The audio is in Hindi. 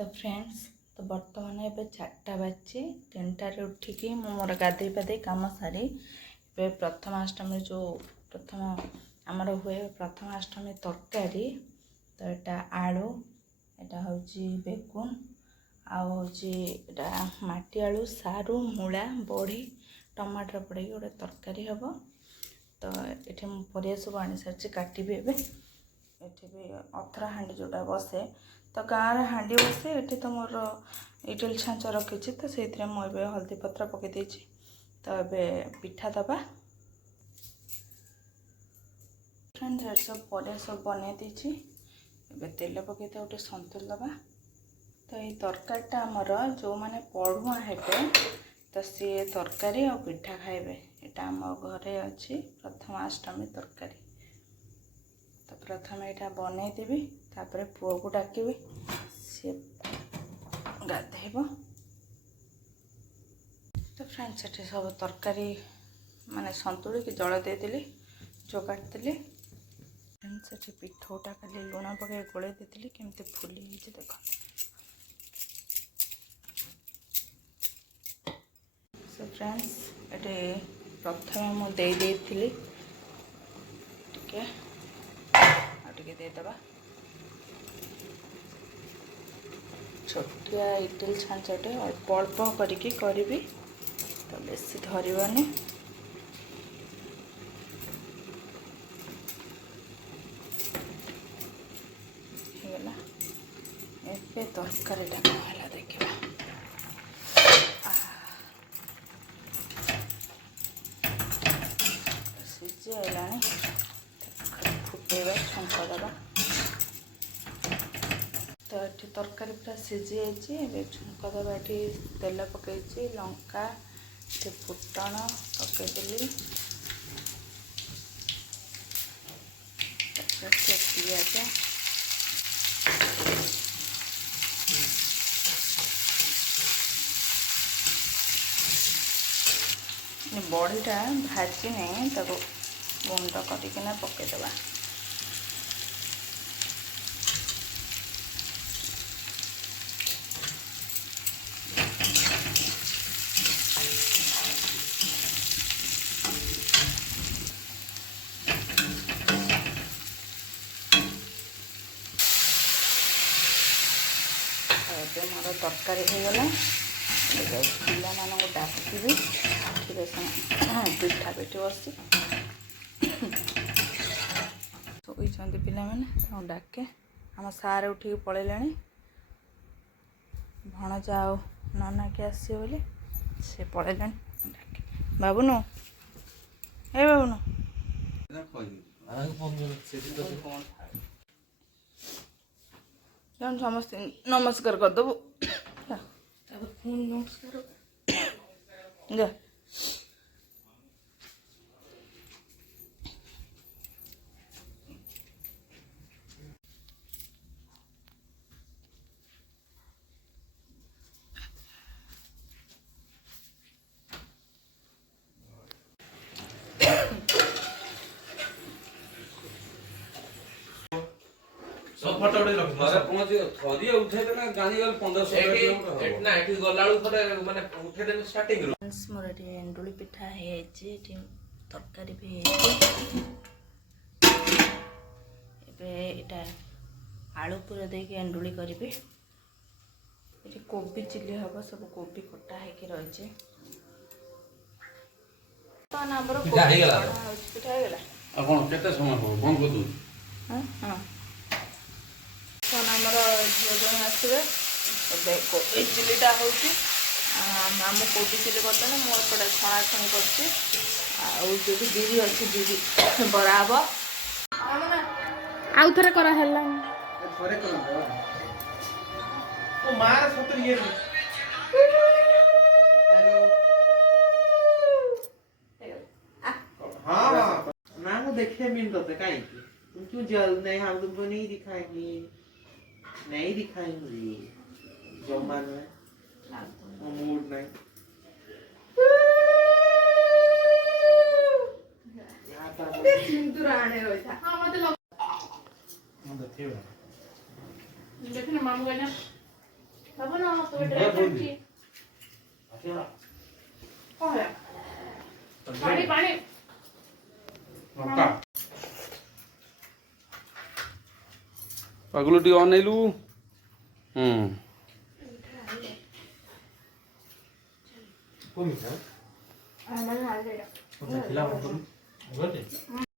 तो फ्रेंड्स तो बर्तमान एबे 4टा बाजी 3टारे उठिकी मोर गाधे पाधे कम सारी ए प्रथमाष्टमी जो प्रथम आमर हुए प्रथमाष्टमी तरकारी तो यहाँ आलू यहाँ हूँ बेगुन आटा माटी आलू सारू मूला बड़ी टमाटर पड़े गोटे तरकारी हम तो ये परिया सब आनी सारी काटि एठी भी अथरा हांडी जोटा बसे तो गाँव हांडी बसे ये तो मोर इडली छाँच रखी तो से मुझे हल्दी पत्र पकई तो ये पिठा दबा फ्रेंड्स सब परिया सब बन देती तेल पकई गोटे संतुल दबा तो ये तरकारीटा आमर जो मैंने पढ़ुआ हेटे तो सी तरकारी और पिठा खाइबे यहाँ आम घरे अच्छी प्रथमाष्टमी तरकारी तो प्रथम यहाँ बनईदेवी तापर पुओ को डाकिबी सी गाधेब तो फ्रेंड्स से सब तरकारी माने संतुली की जल देदेली जो काटली फ्रेंड्स से पिठौटा खाली लुण पकड़ गोले देती केमती फुली देख सो फ्रेंड्स ये प्रथम मुझे देती देदबा छोटिया इडली छाँचटे अल्प अल्प करी तो बेसी धरबनी होगला ए तरकारीटा कौन है देखा सीझी आईला फुटेबा छंक दबा तो ये तरकारी पूरा सीझी जाइए छुंक दबा ये तेल पकई लंका फुटण पकईदेली पिज बड़ीटा भाजी नहीं तक गुंड करना पकईदबा मोर तरकारी होगला पिला मानक डाकबी पिठा पिठी बसी शोचती पिला मैंने डाके आम सारे उठिक पलैले भणजा आ नना के आस से पलैले डाके बाबुनु ए बाबुनु समस्त नमस्कार करदेबू नमस्कार जा सब फोटो उठे रख मारे पहुंच थरिया उठे देना गानी गल 1500 किलोमीटर एटना एठी गलाळू थरे माने उठे देना स्टार्टिंग रो मोर ये एंडुली पिठा है जे तरकारी भी है एटा आलू पूरा देके एंडुली करी ये कोबी चिली हम सब कोबी कटा है कि रही तो नंबर पिठा हे गेला पिठा हे गेला अपन केते समय हो बंद कर दू हां हां तो नंबर जो आसवे कोबी चिलीटा हो आम कोबी चिली करते मुझे छणाछणी कर बिरी अच्छी बिरी बरा हम आउ थे कराला मार सत्र ये हाँ ना वो देखे मिल तो कहीं तुम क्यों जल नहीं हम तुमको नहीं दिखाएंगे नहीं दिखाएंगे जो मन में मूड नहीं सिंदूर आने रही था हां मत देखिए मामू कहना ଡ୍ରେସ୍ ଅଛି ଆସିଗଲା କଣ ହେଲା ପାଣି ପାଣି ଲଙ୍କା ପାଗଲୁ ଟିକେ ଅନେଇଲୁ। କୋଉ ମିଠା ମାନେ ଆଲରେଡି ଦେଖିଲା